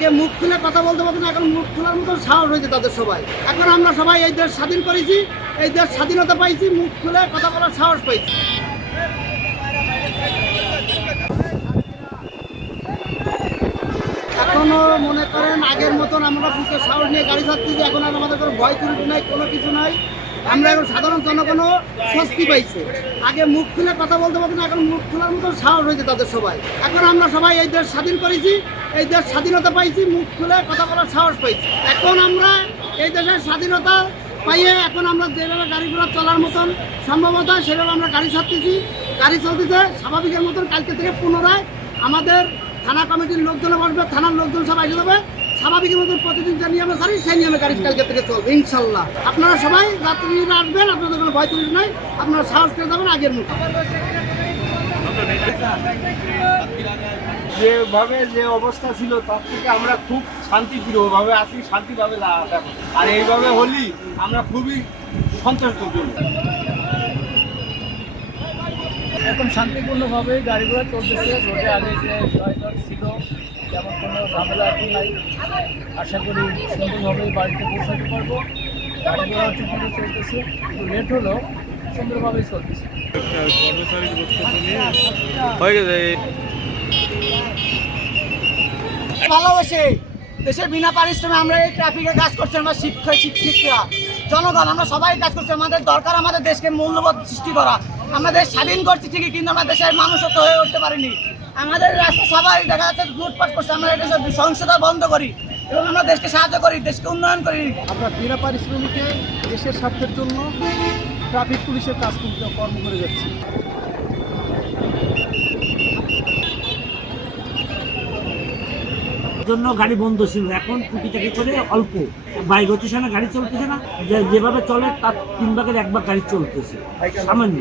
আগে মুখ খুলে কথা বলতে পারতো না, এখন মুখ খোলার মতো সাহস হয়েছে তাদের সবাই। এখন আমরা সবাই এই দেশ স্বাধীন করেছি, এই দেশ স্বাধীনতা পাইছি, মুখ খুলে কথা বলার সাহস পাইছি। এখনও মনে করেন আগের মতন আমরা বুকে সাহস নিয়ে গাড়ি চাচ্ছি যে এখন আর আমাদের কোনো ভয় চুরি নাই, কোনো কিছু নাই। আমরা এখন সাধারণ জনগণও স্বস্তি পাইছে। আগে মুখ খুলে কথা বলতে পারতো না, এখন মুখ খোলার মতো সাহস হয়েছে তাদের সবাই। এখন আমরা সবাই এই দেশ স্বাধীন করেছি এই দেশ স্বাধীনতা পাইছি, মুখ খুলে কথা বলার সাহস পাইছি। এখন আমরা এই দেশের স্বাধীনতা পাইয়ে এখন আমরা যেভাবে গাড়িগুলো চলার মতন সম্ভবতা, সেভাবে আমরা গাড়ি ছাড়তেছি। গাড়ি চলতেছে স্বাভাবিকের মতন কালকে থেকে পুনরায় আমাদের থানা কমিটির লোকজন বসবে, থানার লোকজন সব এসে যাবে। স্বাভাবিকের মতন প্রতিদিন যে নিয়মে সারি, সেই নিয়মে গাড়ি কালকে থেকে চলবে, ইনশাল্লাহ। আপনারা সবাই রাত্রিরা আসবেন, আপনাদের কোনো ভয় তুলি নাই, আপনারা সাহস করে যাবেন আগের মতো। যেভাবে যে অবস্থা ছিল তার থেকে আমরা খুব শান্তিপ্রিয়ভাবে আছি শান্তিভাবে দেখো। আর এইভাবে হলি আমরা খুবই সন্তুষ্ট এখন শান্তিপূর্ণভাবে গাড়িগুলো চলতেছে রোডে আগে যে জয়জট ছিল তেমন কোনো ঝামেলা এখন নাই। আশা করি সুন্দরভাবে বাড়িতে পৌঁছাতে পারব। গাড়িগুলো ঠিকমতো চলতেছে একটু লেট হলেও সুন্দরভাবেই চলতেছে। ভালোবাসে দেশের বিনা পারিশ্রমে আমরা এই ট্রাফিকে কাজ করছি, আমরা শিক্ষক শিক্ষিকরা জনগণ, আমরা সবাই কাজ করছি। আমাদের দরকার আমাদের দেশকে মূল্যবোধ সৃষ্টি করা। আমরা দেশ স্বাধীন করছি ঠিকই, কিন্তু আমরা দেশের মানুষত্ব হয়ে উঠতে পারিনি। আমাদের রাস্তা সবাই দেখা যাচ্ছে লুটপাট করছে। আমরা এটা সহিংসতা বন্ধ করি এবং আমরা দেশকে সাহায্য করি, দেশকে উন্নয়ন করি। আমরা বিনা পারিশ্রমিকে দেশের স্বার্থের জন্য ট্রাফিক পুলিশের কাজ কর্ম করে যাচ্ছি। জন্য গাড়ি বন্ধ ছিল। এখন টুকিটাকি করে অল্প। বাইক হচ্ছে না, গাড়ি চলতেছে না। যেভাবে চলে, তার তিন ভাগের এক ভাগ গাড়ি চলতেছে। সামান্য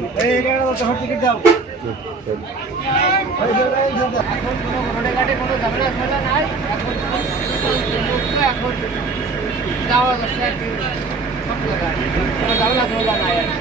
যাচ্ছে আর কি সব জায়গায় কোনো ঝামেলা ঝামেলা নাই আর কি।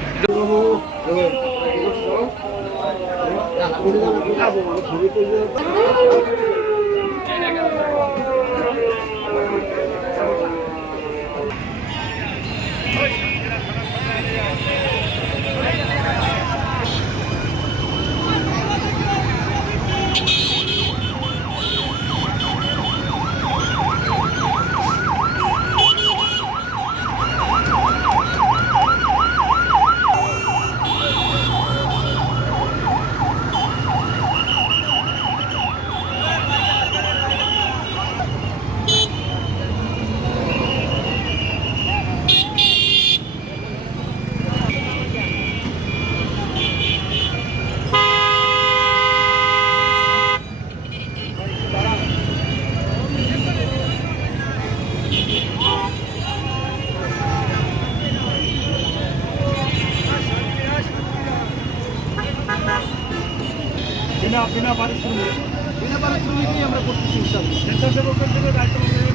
বিনা বিনা পারিশ্রমিক। বিনা পারিশ্রমিকই আমরা করতেছি ইনশাল্লাহ স্বেচ্ছাসেবকদের থেকে দায়িত্ব